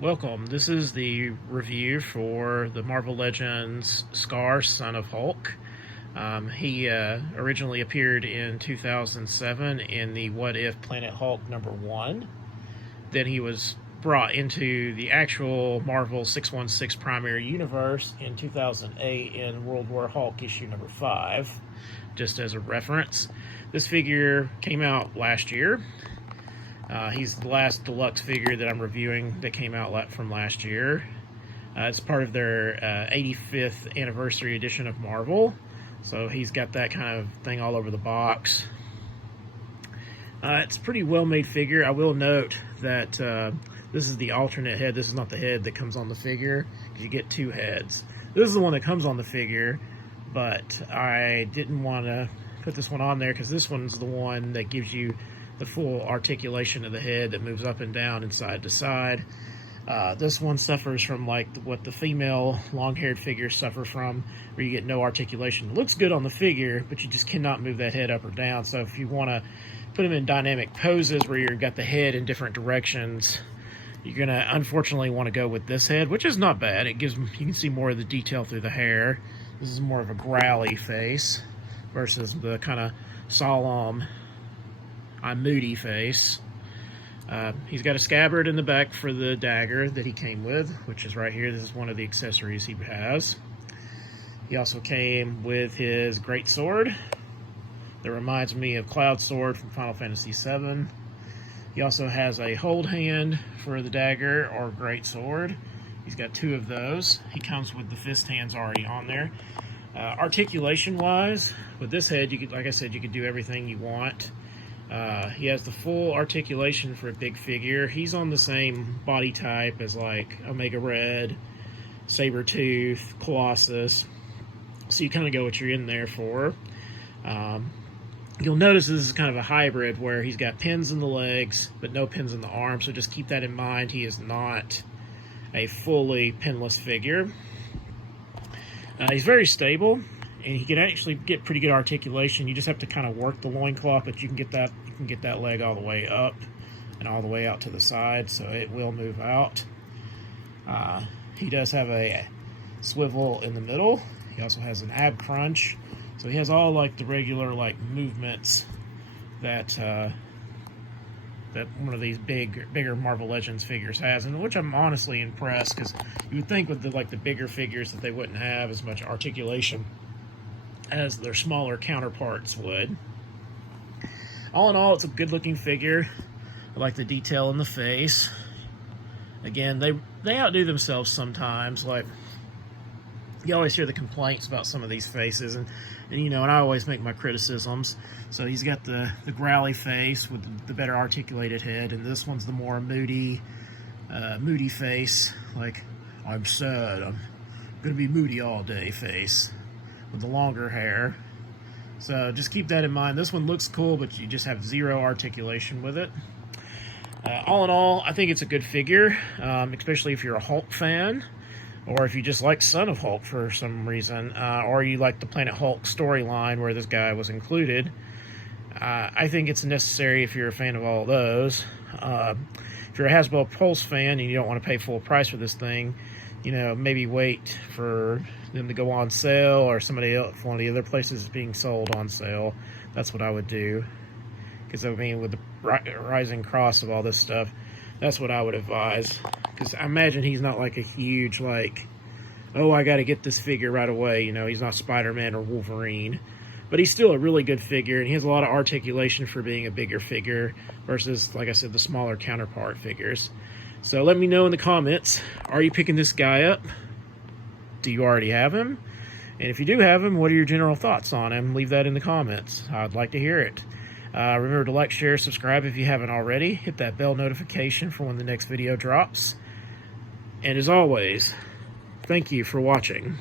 Welcome. This is the review for the Marvel Legends Skaar, Son of Hulk. He originally appeared in 2007 in the What If Planet Hulk #1. Then he was brought into the actual Marvel 616 primary universe in 2008 in World War Hulk issue #5, just as a reference. This figure came out last year. He's the last deluxe figure that I'm reviewing that came out from last year. It's part of their 85th anniversary edition of Marvel, so he's got that kind of thing all over the box. It's a pretty well-made figure. I will note that this is the alternate head. This is not the head that comes on the figure, because you get two heads. This is the one that comes on the figure, but I didn't want to put this one on there because this one's the one that gives you the full articulation of the head that moves up and down and side to side. This one suffers from like what the female long-haired figures suffer from, where you get no articulation. It looks good on the figure, but you just cannot move that head up or down. So if you want to put them in dynamic poses where you've got the head in different directions, you're going to unfortunately want to go with this head, which is not bad. It gives, you can see more of the detail through the hair. This is more of a growly face versus the kind of solemn, moody face. He's got a scabbard in the back for the dagger that he came with, which is right here. This is one of the accessories he has. He also came with his great sword that reminds me of Cloud's sword from Final Fantasy VII. He also has a hold hand for the dagger or great sword. He's got two of those. He comes with the fist hands already on there. Articulation wise, with this head, you could, like I said, you could do everything you want. He has the full articulation for a big figure. He's on the same body type as like Omega Red, Sabretooth, Colossus. So you kind of go what you're in there for. You'll notice this is kind of a hybrid where he's got pins in the legs, but no pins in the arms. So just keep that in mind. He is not a fully pinless figure. He's very stable, and he can actually get pretty good articulation. You just have to kind of work the loincloth, but you can get that leg all the way up and all the way out to the side, so it will move out. He does have a swivel in the middle. He also has an ab crunch, so he has all like the regular like movements that that one of these bigger Marvel Legends figures has, and which I'm honestly impressed, because you would think with the bigger figures that they wouldn't have as much articulation as their smaller counterparts would. All in all, it's a good looking figure. I like the detail in the face. Again, they outdo themselves sometimes. Like, you always hear the complaints about some of these faces, and you know, and I always make my criticisms. So he's got the growly face with the better articulated head, and this one's the more moody face, like, I'm sad, I'm gonna be moody all day face, with the longer hair. So just keep that in mind. This one looks cool, but you just have zero articulation with it. All in all, I think it's a good figure, especially if you're a Hulk fan, or if you just like Son of Hulk for some reason, or you like the Planet Hulk storyline where this guy was included. I think it's necessary if you're a fan of all those. If you're a Hasbro Pulse fan and you don't want to pay full price for this thing, you know, maybe wait for them to go on sale, or somebody else, one of the other places is being sold on sale. That's what I would do. Because, I mean, with the rising cost of all this stuff, that's what I would advise. Because I imagine he's not like a huge, like, oh, I got to get this figure right away. You know, he's not Spider-Man or Wolverine. But he's still a really good figure, and he has a lot of articulation for being a bigger figure versus, like I said, the smaller counterpart figures. So let me know in the comments, are you picking this guy up? Do you already have him? And if you do have him, what are your general thoughts on him? Leave that in the comments. I'd like to hear it. Remember to like, share, subscribe if you haven't already. Hit that bell notification for when the next video drops. And as always, thank you for watching.